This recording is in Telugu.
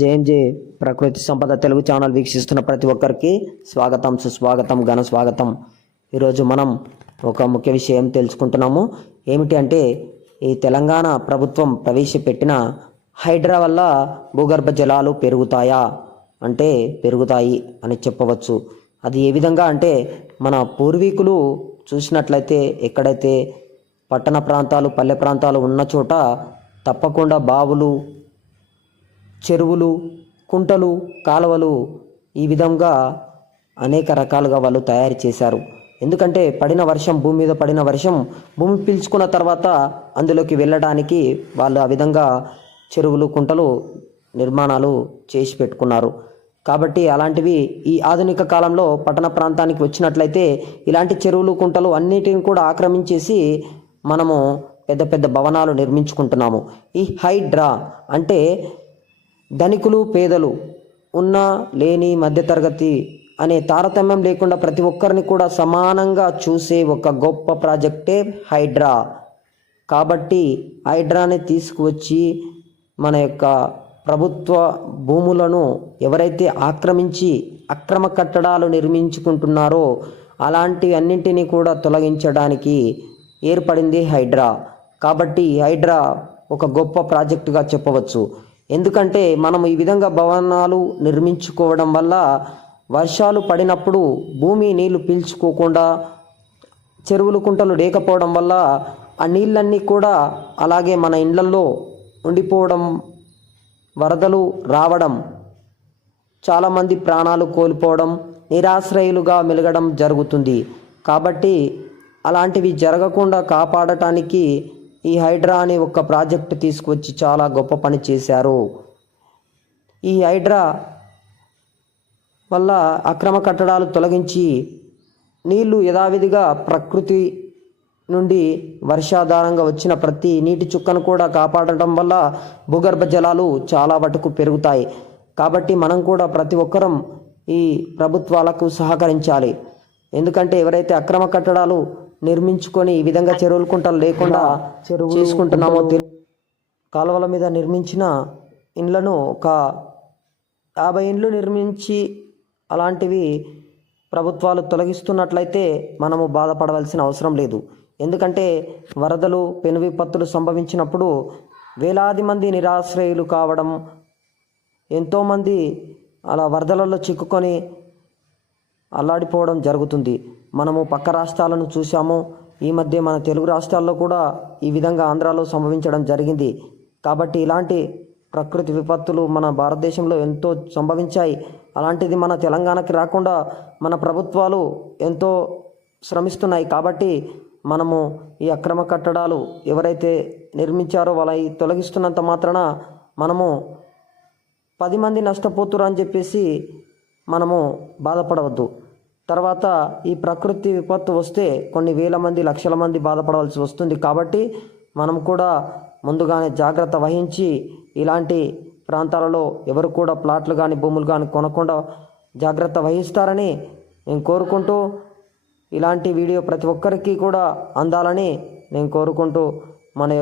జేఎంజే ప్రకృతి సంపద తెలుగు ఛానల్ వీక్షిస్తున్న ప్రతి ఒక్కరికి స్వాగతం, సుస్వాగతం, ఘన స్వాగతం. ఈరోజు మనం ఒక ముఖ్య విషయం తెలుసుకుంటున్నాము. ఏమిటి అంటే, ఈ తెలంగాణ ప్రభుత్వం ప్రవేశపెట్టిన హైడ్రా వల్ల భూగర్భ జలాలు పెరుగుతాయా అంటే పెరుగుతాయి అని చెప్పవచ్చు. అది ఏ విధంగా అంటే, మన పూర్వీకులు చూసినట్లయితే ఎక్కడైతే పట్టణ ప్రాంతాలు, పల్లె ప్రాంతాలు ఉన్న చోట తప్పకుండా బావులు, చెరువులు, కుంటలు, కాలువలు ఈ విధంగా అనేక రకాలుగా వాళ్ళు తయారు చేశారు. ఎందుకంటే భూమి మీద పడిన వర్షం భూమి పీల్చుకున్న తర్వాత అందులోకి వెళ్ళడానికి వాళ్ళు ఆ విధంగా చెరువులు, కుంటలు నిర్మాణాలు చేసి పెట్టుకున్నారు. కాబట్టి అలాంటివి ఈ ఆధునిక కాలంలో పట్టణ ప్రాంతానికి వచ్చినట్లయితే ఇలాంటి చెరువులు, కుంటలు అన్నిటిని కూడా ఆక్రమించేసి మనము పెద్ద పెద్ద భవనాలు నిర్మించుకుంటున్నాము. ఈ హైడ్రా అంటే ధనికులు, పేదలు, ఉన్న లేని, మధ్యతరగతి అనే తారతమ్యం లేకుండా ప్రతి ఒక్కరిని కూడా సమానంగా చూసే ఒక గొప్ప ప్రాజెక్టే హైడ్రా. కాబట్టి హైడ్రాని తీసుకువచ్చి మన యొక్క ప్రభుత్వ భూములను ఎవరైతే ఆక్రమించి అక్రమ కట్టడాలు నిర్మించుకుంటున్నారో అలాంటి అన్నింటినీ కూడా తొలగించడానికి ఏర్పడింది హైడ్రా. కాబట్టి హైడ్రా ఒక గొప్ప ప్రాజెక్టుగా చెప్పవచ్చు. ఎందుకంటే మనం ఈ విధంగా భవనాలు నిర్మించుకోవడం వల్ల వర్షాలు పడినప్పుడు భూమి నీళ్లు పీల్చుకోకుండా, చెరువులు, కుంటలు లేకపోవడం వల్ల ఆ నీళ్ళన్నీ కూడా అలాగే మన ఇళ్లల్లో ఉండిపోవడం, వరదలు రావడం, చాలామంది ప్రాణాలు కోల్పోవడం, నిరాశ్రయులుగా మెలగడం జరుగుతుంది. కాబట్టి అలాంటివి జరగకుండా కాపాడటానికి ఈ హైడ్రా అనే ఒక ప్రాజెక్టు తీసుకువచ్చి చాలా గొప్ప పని చేశారు. ఈ హైడ్రా వల్ల అక్రమ కట్టడాలు తొలగించి నీళ్లు యథావిధిగా ప్రకృతి నుండి వర్షాధారంగా వచ్చిన ప్రతి నీటి చుక్కను కూడా కాపాడటం వల్ల భూగర్భ జలాలు చాలా మటుకు పెరుగుతాయి. కాబట్టి మనం కూడా ప్రతి ఒక్కరం ఈ ప్రభుత్వాలకు సహకరించాలి. ఎందుకంటే ఎవరైతే అక్రమ కట్టడాలు నిర్మించుకొని ఈ విధంగా చెరువులు, కుంటలు లేకుండా చేసుకుంటున్నామో, కాలువల మీద నిర్మించిన ఇండ్లను ఒక 50 ఇండ్లు నిర్మించి అలాంటివి ప్రభుత్వాలు తొలగిస్తున్నట్లయితే మనము బాధపడవలసిన అవసరం లేదు. ఎందుకంటే వరదలు, పెను విపత్తులు సంభవించినప్పుడు వేలాది మంది నిరాశ్రయులు కావడం, ఎంతోమంది అలా వరదలలో చిక్కుకొని అల్లాడిపోవడం జరుగుతుంది. మనము పక్క రాష్ట్రాలను చూసాము. ఈ మధ్య మన తెలుగు రాష్ట్రాల్లో కూడా ఈ విధంగా ఆంధ్రాలో సంభవించడం జరిగింది. కాబట్టి ఇలాంటి ప్రకృతి విపత్తులు మన భారతదేశంలో ఎంతో సంభవించాయి. అలాంటిది మన తెలంగాణకి రాకుండా మన ప్రభుత్వాలు ఎంతో శ్రమిస్తున్నాయి. కాబట్టి మనము ఈ అక్రమ కట్టడాలు ఎవరైతే నిర్మించారో వాళ్ళని తొలగిస్తున్నంత మాత్రాన మనము 10 మంది నష్టపోతురు అని చెప్పేసి మనము బాధపడవద్దు. తర్వాత ఈ ప్రకృతి విపత్తు వస్తే కొన్ని వేల మంది, లక్షల మంది బాధపడవలసి వస్తుంది. కాబట్టి మనం కూడా ముందుగానే జాగ్రత్త వహించి ఇలాంటి ప్రాంతాలలో ఎవరు కూడా ప్లాట్లు కానీ, భూములు కానీ కొనకుండా జాగ్రత్త వహిస్తారని నేను కోరుకుంటూ, ఇలాంటి వీడియో ప్రతి ఒక్కరికి కూడా అందాలని నేను కోరుకుంటూ మన